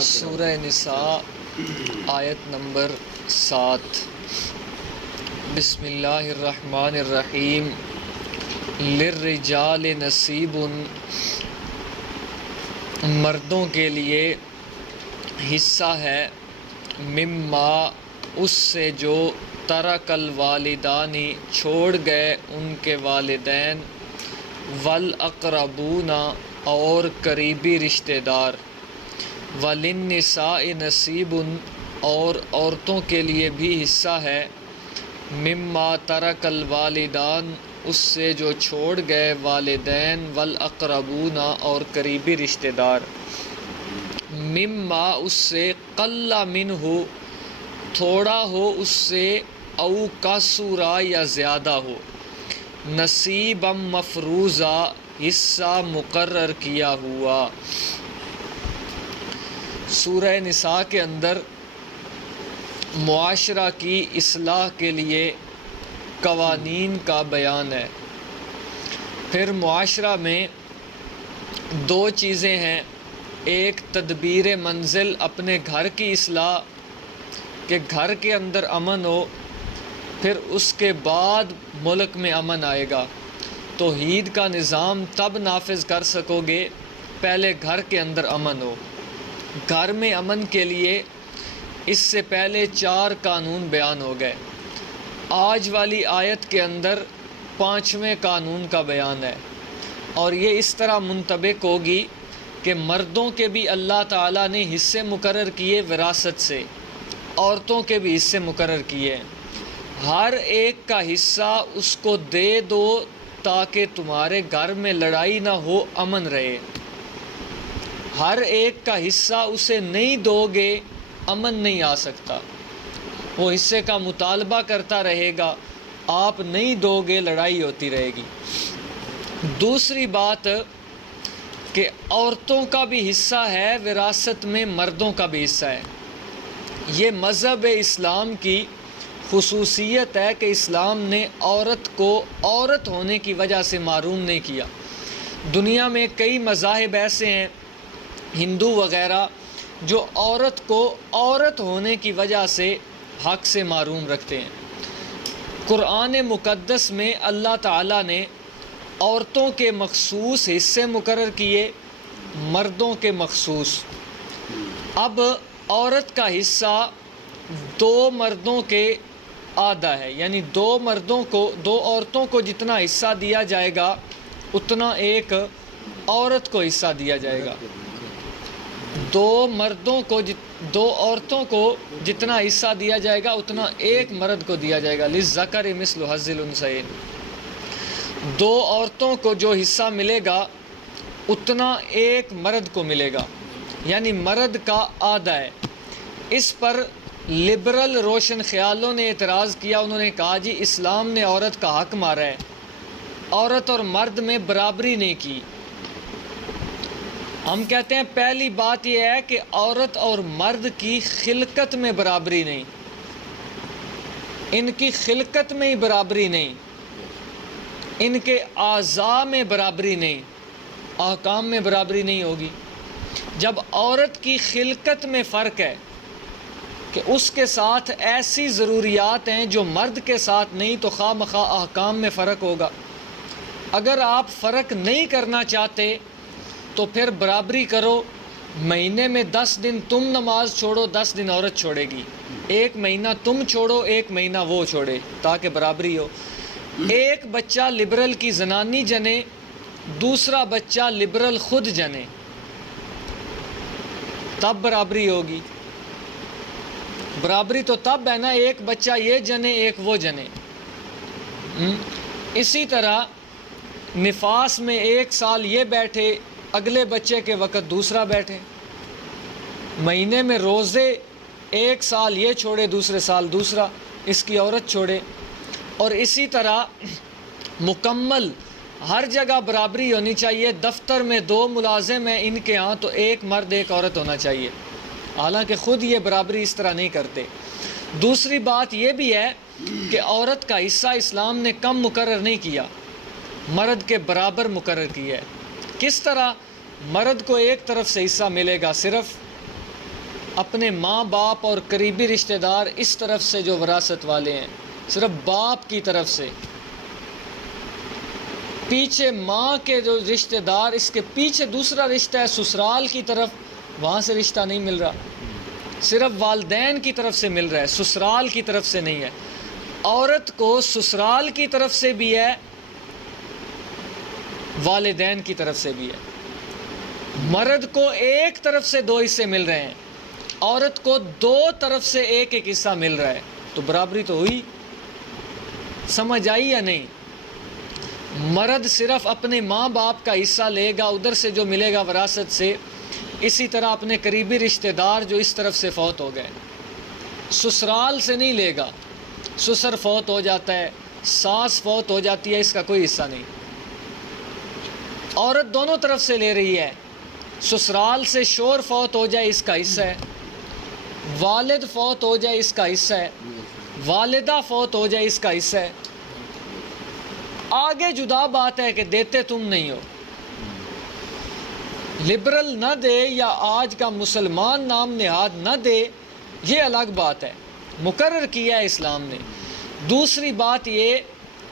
سورہ نساء آیت نمبر 7۔ بسم اللہ الرحمن الرحیم۔ للرجال نصیب، مردوں کے لیے حصہ ہے، مما اس سے جو ترک الوالدانی چھوڑ گئے ان کے والدین، والاقربون اور قریبی رشتہ دار، وللنساء نصیب اور عورتوں کے لیے بھی حصہ ہے، مما ترک الوالدان اس سے جو چھوڑ گئے والدین، والاقربون اور قریبی رشتہ دار، مما اس سے، قل منہ تھوڑا ہو اس سے، او کثر یا زیادہ ہو، نصیبا مفروضا حصہ مقرر کیا ہوا۔ سورہ نساء کے اندر معاشرہ کی اصلاح کے لیے قوانین کا بیان ہے۔ پھر معاشرہ میں دو چیزیں ہیں، ایک تدبیر منزل، اپنے گھر کی اصلاح کہ گھر کے اندر امن ہو، پھر اس کے بعد ملک میں امن آئے گا۔ توحید کا نظام تب نافذ کر سکو گے پہلے گھر کے اندر امن ہو۔ گھر میں امن کے لیے اس سے پہلے 4 قانون بیان ہو گئے۔ آج والی آیت کے اندر 5ویں قانون کا بیان ہے، اور یہ اس طرح منطبق ہوگی کہ مردوں کے بھی اللہ تعالیٰ نے حصے مقرر کیے وراثت سے، عورتوں کے بھی حصے مقرر کیے، ہر ایک کا حصہ اس کو دے دو تاکہ تمہارے گھر میں لڑائی نہ ہو، امن رہے۔ ہر ایک کا حصہ اسے نہیں دو گے، امن نہیں آ سکتا، وہ حصے کا مطالبہ کرتا رہے گا، آپ نہیں دو گے، لڑائی ہوتی رہے گی۔ دوسری بات کہ عورتوں کا بھی حصہ ہے وراثت میں، مردوں کا بھی حصہ ہے۔ یہ مذہب اسلام کی خصوصیت ہے کہ اسلام نے عورت کو عورت ہونے کی وجہ سے محروم نہیں کیا۔ دنیا میں کئی مذاہب ایسے ہیں، ہندو وغیرہ، جو عورت کو عورت ہونے کی وجہ سے حق سے محروم رکھتے ہیں۔ قرآن مقدس میں اللہ تعالیٰ نے عورتوں کے مخصوص حصے مقرر کیے، مردوں کے مخصوص۔ اب عورت کا حصہ 2 مردوں کے آدھا ہے، یعنی 2 عورتوں کو جتنا حصہ دیا جائے گا اتنا ایک عورت کو حصہ دیا جائے گا۔ 2 عورتوں کو جتنا حصہ دیا جائے گا اتنا ایک مرد کو دیا جائے گا، للذکر مثل حظ الانثیین۔ 2 عورتوں کو جو حصہ ملے گا اتنا ایک مرد کو ملے گا، یعنی مرد کا آدھا ہے۔ اس پر لبرل روشن خیالوں نے اعتراض کیا، انہوں نے کہا جی اسلام نے عورت کا حق مارا ہے، عورت اور مرد میں برابری نہیں کی۔ ہم کہتے ہیں پہلی بات یہ ہے کہ عورت اور مرد کی خلقت میں برابری نہیں، ان کی خلقت میں ہی برابری نہیں، ان کے اعضاء میں برابری نہیں، احکام میں برابری نہیں ہوگی۔ جب عورت کی خلقت میں فرق ہے کہ اس کے ساتھ ایسی ضروریات ہیں جو مرد کے ساتھ نہیں، تو خواہ مخواہ احکام میں فرق ہوگا۔ اگر آپ فرق نہیں کرنا چاہتے تو پھر برابری کرو، مہینے میں 10 دن تم نماز چھوڑو، 10 دن عورت چھوڑے گی، 1 مہینہ تم چھوڑو، 1 مہینہ وہ چھوڑے، تاکہ برابری ہو۔ ایک بچہ لبرل کی زنانی جنے، دوسرا بچہ لبرل خود جنے، تب برابری ہوگی۔ برابری تو تب ہے نا، ایک بچہ یہ جنے ایک وہ جنے۔ اسی طرح نفاس میں 1 سال یہ بیٹھے، اگلے بچے کے وقت دوسرا بیٹھے۔ مہینے میں روزے 1 سال یہ چھوڑے، دوسرے سال دوسرا، اس کی عورت چھوڑے۔ اور اسی طرح مکمل ہر جگہ برابری ہونی چاہیے۔ دفتر میں 2 ملازم ہیں، ان کے ہاں تو 1 مرد 1 عورت ہونا چاہیے، حالانکہ خود یہ برابری اس طرح نہیں کرتے۔ دوسری بات یہ بھی ہے کہ عورت کا حصہ اسلام نے کم مقرر نہیں کیا، مرد کے برابر مقرر کیا ہے۔ کس طرح؟ مرد کو ایک طرف سے حصہ ملے گا صرف، اپنے ماں باپ اور قریبی رشتہ دار اس طرف سے جو وراثت والے ہیں، صرف باپ کی طرف سے، پیچھے ماں کے جو رشتہ دار، اس کے پیچھے دوسرا رشتہ ہے سسرال کی طرف، وہاں سے رشتہ نہیں مل رہا، صرف والدین کی طرف سے مل رہا ہے، سسرال کی طرف سے نہیں ہے۔ عورت کو سسرال کی طرف سے بھی ہے، والدین کی طرف سے بھی ہے۔ مرد کو ایک طرف سے 2 حصے مل رہے ہیں، عورت کو 2 طرف سے ایک حصہ مل رہا ہے، تو برابری تو ہوئی۔ سمجھ آئی یا نہیں؟ مرد صرف اپنے ماں باپ کا حصہ لے گا، ادھر سے جو ملے گا وراثت سے، اسی طرح اپنے قریبی رشتہ دار جو اس طرف سے فوت ہو گئے سسرال سے نہیں لے گا۔ سسر فوت ہو جاتا ہے، ساس فوت ہو جاتی ہے، اس کا کوئی حصہ نہیں۔ عورت دونوں طرف سے لے رہی ہے، سسرال سے شوہر فوت ہو جائے اس کا حصہ ہے، والد فوت ہو جائے اس کا حصہ ہے، والدہ فوت ہو جائے اس کا حصہ ہے۔ آگے جدا بات ہے کہ دیتے تم نہیں ہو، لبرل نہ دے یا آج کا مسلمان نام نہاد نہ دے، یہ الگ بات ہے، مقرر کیا ہے اسلام نے۔ دوسری بات یہ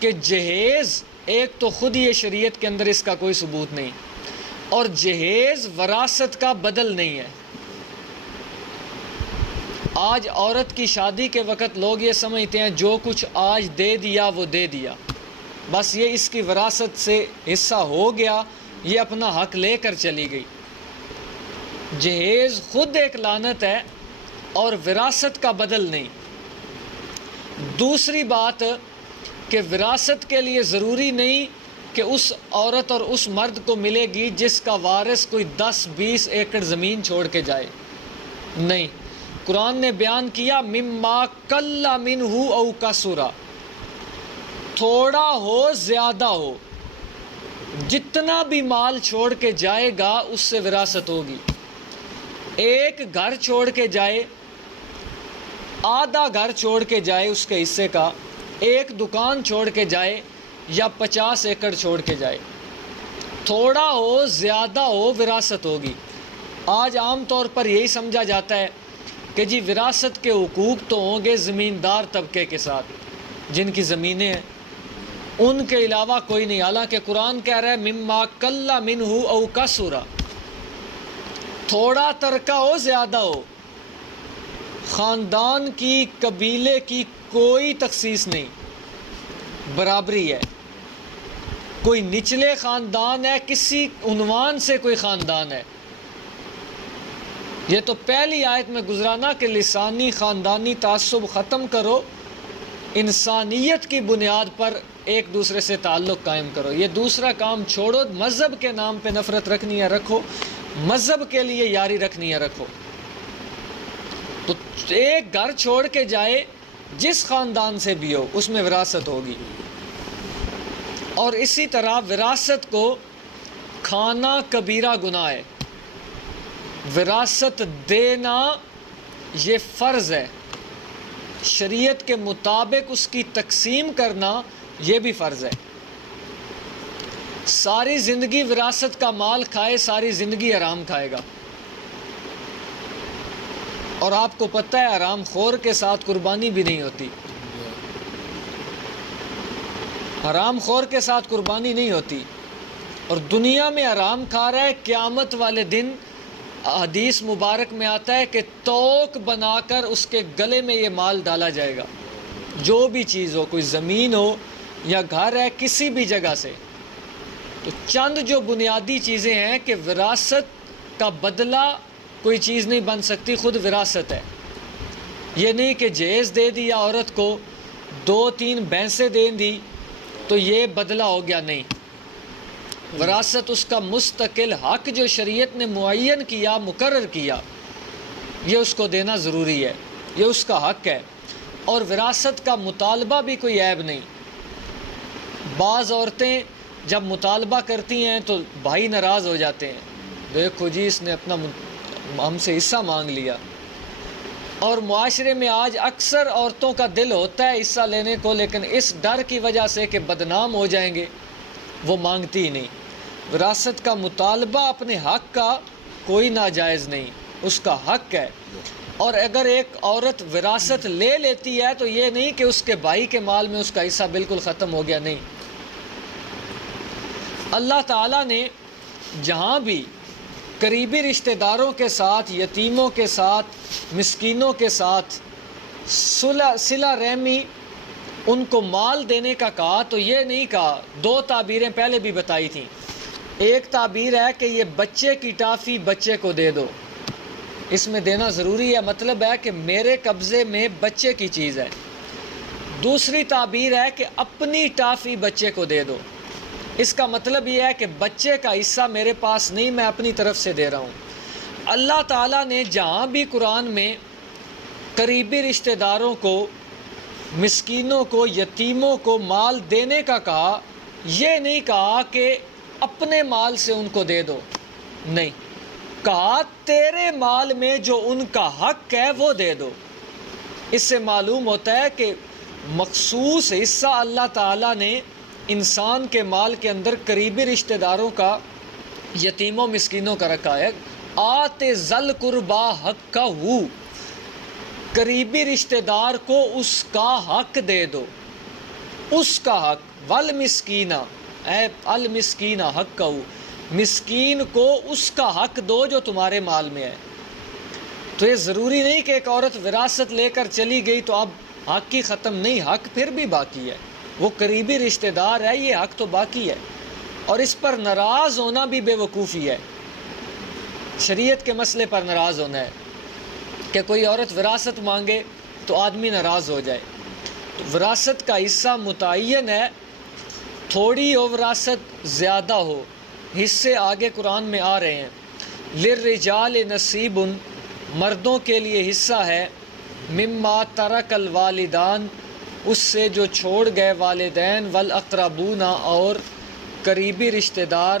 کہ جہیز، ایک تو خود یہ شریعت کے اندر اس کا کوئی ثبوت نہیں، اور جہیز وراثت کا بدل نہیں ہے۔ آج عورت کی شادی کے وقت لوگ یہ سمجھتے ہیں جو کچھ آج دے دیا وہ دے دیا، بس یہ اس کی وراثت سے حصہ ہو گیا، یہ اپنا حق لے کر چلی گئی۔ جہیز خود ایک لعنت ہے اور وراثت کا بدل نہیں۔ دوسری بات کہ وراثت کے لیے ضروری نہیں کہ اس عورت اور اس مرد کو ملے گی جس کا وارث کوئی 10-20 ایکڑ زمین چھوڑ کے جائے، نہیں۔ قرآن نے بیان کیا مما قل منہ او کثر، تھوڑا ہو زیادہ ہو، جتنا بھی مال چھوڑ کے جائے گا اس سے وراثت ہوگی۔ ایک گھر چھوڑ کے جائے، آدھا گھر چھوڑ کے جائے اس کے حصے کا، ایک دکان چھوڑ کے جائے یا 50 ایکڑ چھوڑ کے جائے، تھوڑا ہو زیادہ ہو وراثت ہوگی۔ آج عام طور پر یہی سمجھا جاتا ہے کہ جی وراثت کے حقوق تو ہوں گے زمیندار طبقے کے ساتھ، جن کی زمینیں ہیں، ان کے علاوہ کوئی نہیں، حالانکہ قرآن کہہ رہا ہے مما قل منہ او کثر، تھوڑا ترکہ ہو زیادہ ہو، خاندان کی، قبیلے کی کوئی تخصیص نہیں، برابری ہے۔ کوئی نچلے خاندان ہے، کسی عنوان سے کوئی خاندان ہے، یہ تو پہلی آیت میں گزرانا کہ لسانی خاندانی تعصب ختم کرو، انسانیت کی بنیاد پر ایک دوسرے سے تعلق قائم کرو۔ یہ دوسرا کام چھوڑو، مذہب کے نام پہ نفرت رکھنی ہے رکھو، مذہب کے لیے یاری رکھنی ہے رکھو۔ تو ایک گھر چھوڑ کے جائے جس خاندان سے بھی ہو اس میں وراثت ہوگی۔ اور اسی طرح وراثت کو کھانا کبیرہ گناہ ہے، وراثت دینا یہ فرض ہے، شریعت کے مطابق اس کی تقسیم کرنا یہ بھی فرض ہے۔ ساری زندگی وراثت کا مال کھائے، ساری زندگی حرام کھائے گا۔ اور آپ کو پتہ ہے حرام خور کے ساتھ قربانی بھی نہیں ہوتی، حرام خور کے ساتھ قربانی نہیں ہوتی، اور دنیا میں حرام کھا رہا ہے، قیامت والے دن حدیث مبارک میں آتا ہے کہ توق بنا کر اس کے گلے میں یہ مال ڈالا جائے گا، جو بھی چیز ہو، کوئی زمین ہو یا گھر ہے، کسی بھی جگہ سے۔ تو چند جو بنیادی چیزیں ہیں کہ وراثت کا بدلہ کوئی چیز نہیں بن سکتی، خود وراثت ہے۔ یہ نہیں کہ جہیز دے دیا عورت کو، 2-3 بھینسیں دے دی تو یہ بدلہ ہو گیا، نہیں۔ وراثت اس کا مستقل حق جو شریعت نے معین کیا، مقرر کیا، یہ اس کو دینا ضروری ہے، یہ اس کا حق ہے۔ اور وراثت کا مطالبہ بھی کوئی عیب نہیں۔ بعض عورتیں جب مطالبہ کرتی ہیں تو بھائی ناراض ہو جاتے ہیں، دیکھو جی اس نے اپنا ہم سے حصہ مانگ لیا۔ اور معاشرے میں آج اکثر عورتوں کا دل ہوتا ہے حصہ لینے کو، لیکن اس ڈر کی وجہ سے کہ بدنام ہو جائیں گے وہ مانگتی ہی نہیں۔ وراثت کا مطالبہ اپنے حق کا کوئی ناجائز نہیں، اس کا حق ہے. اور اگر ایک عورت وراثت لے لیتی ہے تو یہ نہیں کہ اس کے بھائی کے مال میں اس کا حصہ بالکل ختم ہو گیا، نہیں. اللہ تعالیٰ نے جہاں بھی قریبی رشتہ داروں کے ساتھ، یتیموں کے ساتھ، مسکینوں کے ساتھ صلہ رحمی، ان کو مال دینے کا کہا تو یہ نہیں کہا. دو تعبیریں پہلے بھی بتائی تھیں. ایک تعبیر ہے کہ یہ بچے کی ٹافی بچے کو دے دو، اس میں دینا ضروری ہے، مطلب ہے کہ میرے قبضے میں بچے کی چیز ہے. دوسری تعبیر ہے کہ اپنی ٹافی بچے کو دے دو، اس کا مطلب یہ ہے کہ بچے کا حصہ میرے پاس نہیں، میں اپنی طرف سے دے رہا ہوں. اللہ تعالیٰ نے جہاں بھی قرآن میں قریبی رشتہ داروں کو، مسکینوں کو، یتیموں کو مال دینے کا کہا، یہ نہیں کہا کہ اپنے مال سے ان کو دے دو، نہیں، کہا تیرے مال میں جو ان کا حق ہے وہ دے دو. اس سے معلوم ہوتا ہے کہ مخصوص حصہ اللہ تعالیٰ نے انسان کے مال کے اندر قریبی رشتہ داروں کا، یتیموں مسکینوں کا رکھا ہے. آتے ذل قربا حق کا ہو، قریبی رشتہ دار کو اس کا حق دے دو، اس کا حق. والمسکینہ، اے المسکینہ حق کا ہو، مسکین کو اس کا حق دو جو تمہارے مال میں ہے. تو یہ ضروری نہیں کہ ایک عورت وراثت لے کر چلی گئی تو اب حق ہی ختم، نہیں، حق پھر بھی باقی ہے. وہ قریبی رشتہ دار ہے، یہ حق تو باقی ہے. اور اس پر ناراض ہونا بھی بے وقوفی ہے. شریعت کے مسئلے پر ناراض ہونا ہے کہ کوئی عورت وراثت مانگے تو آدمی ناراض ہو جائے. تو وراثت کا حصہ متعین ہے، تھوڑی ہو وراثت زیادہ ہو، حصے آگے قرآن میں آ رہے ہیں. للرجال نصیب، مردوں کے لیے حصہ ہے، مما ترک الوالدان، اس سے جو چھوڑ گئے والدین، والاقربون، اور قریبی رشتہ دار،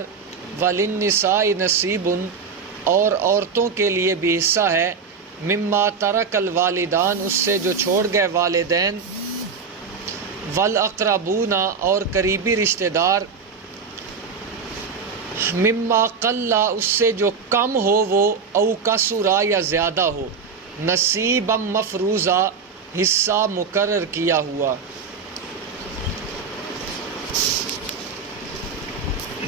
وللنساء نصیب، اور عورتوں کے لیے بھی حصہ ہے، مما ترک الوالدان، اس سے جو چھوڑ گئے والدین، والاقربون، اور قریبی رشتہ دار، مما قل، اس سے جو کم ہو وہ، او کسرا، یا زیادہ ہو، نصیبا مفروضا، حصہ مقرر کیا ہوا.